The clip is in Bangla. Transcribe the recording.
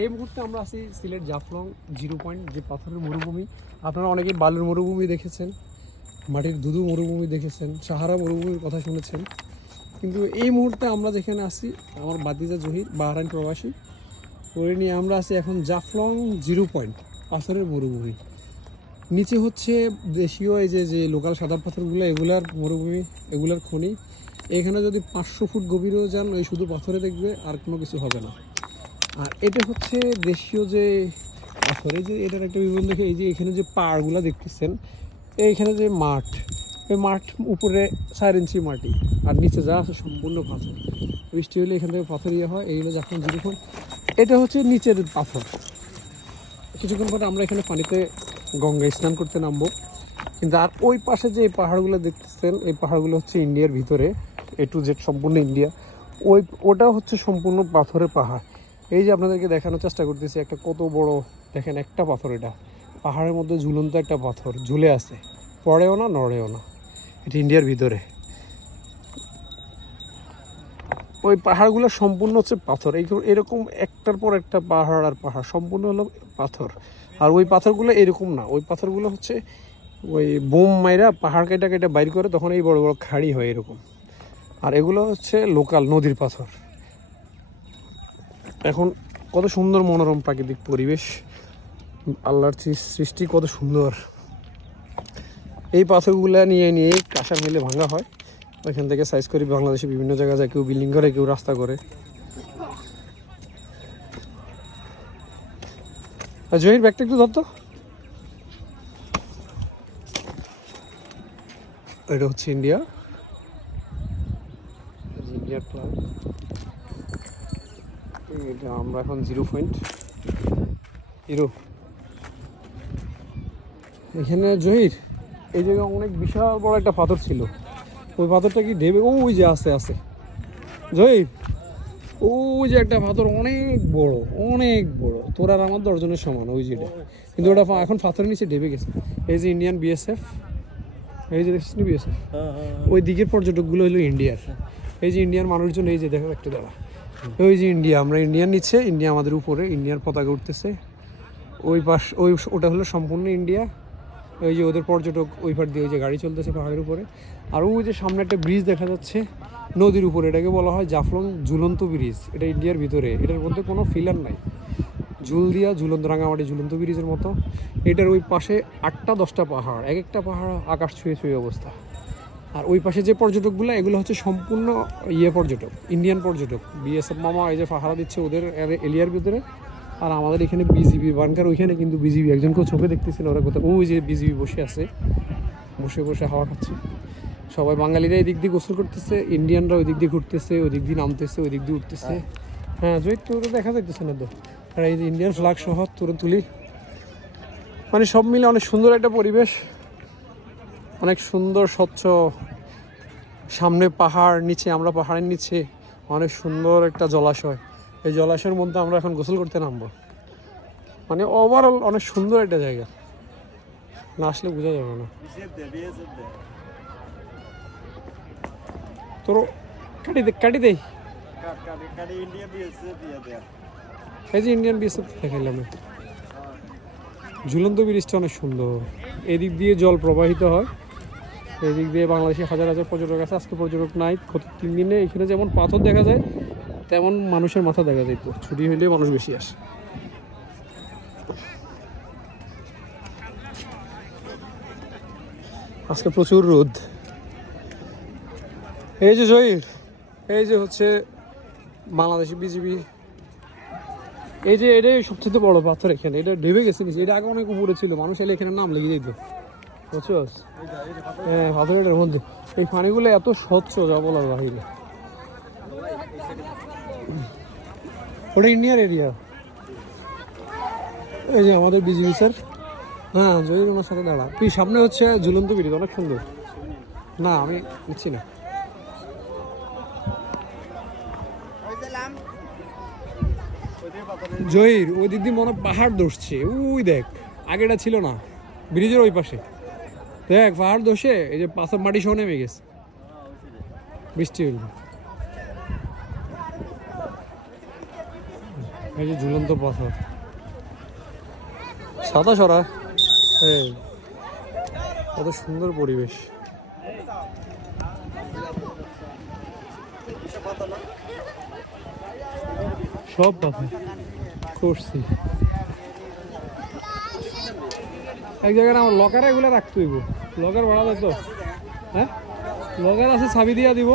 এই মুহূর্তে আমরা আছি সিলেট জাফলং 0 পয়েন্ট, যে পাথরের মরুভূমি। আপনারা অনেকেই বালুর মরুভূমি দেখেছেন, মাটির ধুধু মরুভূমি দেখেছেন, সাহারা মরুভূমির কথা শুনেছেন, কিন্তু এই মুহূর্তে আমরা যেখানে আছি, আমার বাতিজা জহির বাহরাইন প্রবাসী, ওই নিয়ে আমরা আছি এখন জাফলং 0 পয়েন্ট, পাথরের মরুভূমি। নিচে হচ্ছে দেশীয় এই যে লোকাল সাদা পাথরগুলো, এগুলার মরুভূমি, এগুলার খনি। এখানে যদি 500 ফুট গভীরেও যান, ওই শুধু পাথরে দেখবে, আর কোনো কিছু হবে না। আর এটা হচ্ছে দেশীয় যে পাথর, এই যে এটার একটা বিবরণ দেখে, এই যে এখানে যে পাড়গুলো দেখতেছেন, এইখানে যে মাঠ, ওই মাঠ উপরে 4 ইঞ্চি মাটি, আর নিচে যা আছে সম্পূর্ণ পাথর। বৃষ্টি হলে এখান থেকে পাথর ইয়ে হয়। এইগুলো যখন যেরকম, এটা হচ্ছে নিচের পাথর। কিছুক্ষণ পরে আমরা এখানে পানিতে গঙ্গায় স্নান করতে নামবো। কিন্তু আর ওই পাশে যে এই পাহাড়গুলো দেখতেছেন, এই পাহাড়গুলো হচ্ছে ইন্ডিয়ার ভিতরে, A to Z সম্পূর্ণ ইন্ডিয়া। ওটা হচ্ছে সম্পূর্ণ পাথরের পাহাড়। এই যে আপনাদেরকে দেখানোর চেষ্টা করতেছি, একটা কত বড় দেখেন, একটা পাথর, এটা পাহাড়ের মধ্যে ঝুলন্ত একটা পাথর ঝুলে আছে, পড়েও না নড়েও না। এটা ইন্ডিয়ার ভিতরে। ওই পাহাড়গুলো সম্পূর্ণ হচ্ছে পাথর। এরকম একটার পর একটা পাহাড় আর পাহাড় সম্পূর্ণ হলো পাথর। আর ওই পাথরগুলো এরকম না, ওই পাথরগুলো হচ্ছে ওই বোম মাইরা পাহাড় কেটে কেটে বাইর করে, তখন এই বড় বড় খাড়ি হয় এরকম। আর এগুলো হচ্ছে লোকাল নদীর পাথর। এখন কত সুন্দর মনোরম প্রাকৃতিক পরিবেশ, আল্লাহর সৃষ্টি কত সুন্দর। এই পাথরগুলা নিয়ে কাঁসার মিলে ভাঙা হয়, ওইখান থেকে সাইজ করে বাংলাদেশে বিভিন্ন জায়গায় যায়, কেউ বিল্ডিং করে, কেউ রাস্তা করে। জহির ব্যাগটা একটু ধরতো। এটা হচ্ছে ইন্ডিয়ার ফ্ল্যাগ। এটা আমরা এখন 0 পয়েন্ট হিরো। এখানে জহির, এই জায়গায় অনেক বিশাল বড় একটা পাথর ছিল। ওই পাথরটা কি ঢেবে, ওই যে আছে জহির, ওই যে একটা পাথর অনেক বড়, অনেক বড়, তোর আর আমার দর্জনের সমান ওই যেটা, কিন্তু ওটা এখন পাথরের নিচে ঢেবে গেছে। এই যে ইন্ডিয়ান বিএসএফ, এই যে দেখছিস বিএসএফ, ওই দিকের পর্যটকগুলো হলো ইন্ডিয়ার। এই যে ইন্ডিয়ার মানুষজন, এই যে দেখো একটু দাঁড়া, ওই যে ইন্ডিয়া, আমরা ইন্ডিয়ার নিচে, ইন্ডিয়া আমাদের উপরে, ইন্ডিয়ার পতাকা উঠতেছে। ওই পাশ, ওটা হলো সম্পূর্ণ ইন্ডিয়া। ওই যে ওদের পর্যটক, ওই পার দিয়ে ওই যে গাড়ি চলতেছে পাহাড়ের উপরে। আর ওই যে সামনে একটা ব্রিজ দেখা যাচ্ছে নদীর উপরে, এটাকে বলা হয় জাফলং ঝুলন্ত ব্রিজ। এটা ইন্ডিয়ার ভিতরে, এটার মধ্যে কোনো ফিলার নাই, ঝুল দিয়া ঝুলন্ত, রাঙামাটি ঝুলন্ত ব্রিজের মতো। এটার ওই পাশে 8টা-10টা পাহাড়, এক একটা পাহাড় আকাশ ছুঁয়ে অবস্থা। আর ওই পাশে যে পর্যটকগুলো, এগুলো হচ্ছে সম্পূর্ণ পর্যটক, ইন্ডিয়ান পর্যটক। বিএসএফ মামা এই যে পাহারা দিচ্ছে ওদের এরিয়ার ভিতরে। আর আমাদের এখানে বিজিবি বানকার, ওইখানে কিন্তু বিজিবি একজনকেও চোখে দেখতেছিল, ওরা কোথাও, ওই যে বিজিবি বসে আছে, বসে হাওয়া খাচ্ছে। সবাই বাঙালিরা এই দিক দিয়ে গোসল করতেছে, ইন্ডিয়ানরা ওই দিক দিয়ে ঘুরতেছে, ওই দিক দিয়ে নামতেছে, ওই দিক দিয়ে উঠতেছে। হ্যাঁ জয়িত, তো দেখা যাইতেছে না তো। আর এই যে ইন্ডিয়ান ফ্ল্যাগ সহ তুলি, মানে সব মিলে অনেক সুন্দর একটা পরিবেশ, অনেক সুন্দর স্বচ্ছ। সামনে পাহাড়, নিচে আমরা পাহাড়ের নিচে অনেক সুন্দর একটা জলাশয়। এই জলাশয়ের মধ্যে আমরা এখন গোসল করতে নামবো। মানে ওভারঅল অনেক সুন্দর একটা জায়গা, না আসলে বোঝা যাবে না। তোর কাটি দেই, এই যে ইন্ডিয়ান বিএসএফ দেখাইলাম। ঝুলন্ত ব্রিজটা অনেক সুন্দর, এদিক দিয়ে জল প্রবাহিত হয়, এদিক দিয়ে বাংলাদেশে হাজার হাজার পর্যটক আছে। আজকে পর্যটক নাই, 3 দিনে এখানে যেমন পাথর দেখা যায়, তেমন মানুষের মাথা দেখা যায়। তো ছুটি হইলে মানুষ বেশি আসে। আজকে প্রচুর রোদ। এই যে জহির, এই যে হচ্ছে বাংলাদেশি বিজিবি, এই যে এটাই সবচেয়ে বড় পাথর এখানে, এটা ঢেবে গেছে নিচে। এটা আগে অনেক উপরে ছিল, মানুষ এলে এখানে নাম লেগে যেত, বুঝছস? হ্যাঁ, পাথরের মধ্যে এই পানিগুলো এত স্বচ্ছ, যা বলার বাহিরে। ওটা ইন্ডিয়ার এরিয়া। এই যে আমাদের বিজিবি স্যার, হ্যাঁ জহির, ওনার সাথে দাঁড়া। তুই সামনে হচ্ছে ঝুলন্ত ব্রিজ, অনেক সুন্দর। না আমি নিচ্ছি না। জহির, ওই দিক দিয়ে মনে পাহাড় ধসছে, ওই দেখ, আগেটা ছিল না, ব্রিজের ওই পাশে দেখ পাহাড় ধসে, এই যে পাথর মাটি সহ নেমে গেছে বৃষ্টি হইল। এই যে ঝুলন্ত পাথর, সাদা সরা। এই কত সুন্দর পরিবেশ। সব পাথর করছি এক জায়গায়। আমার লকারে এগুলো রাখতে হইব, লকার ভাড়া দিত। হ্যাঁ লকার আছে, চাবি দিয়া দিব।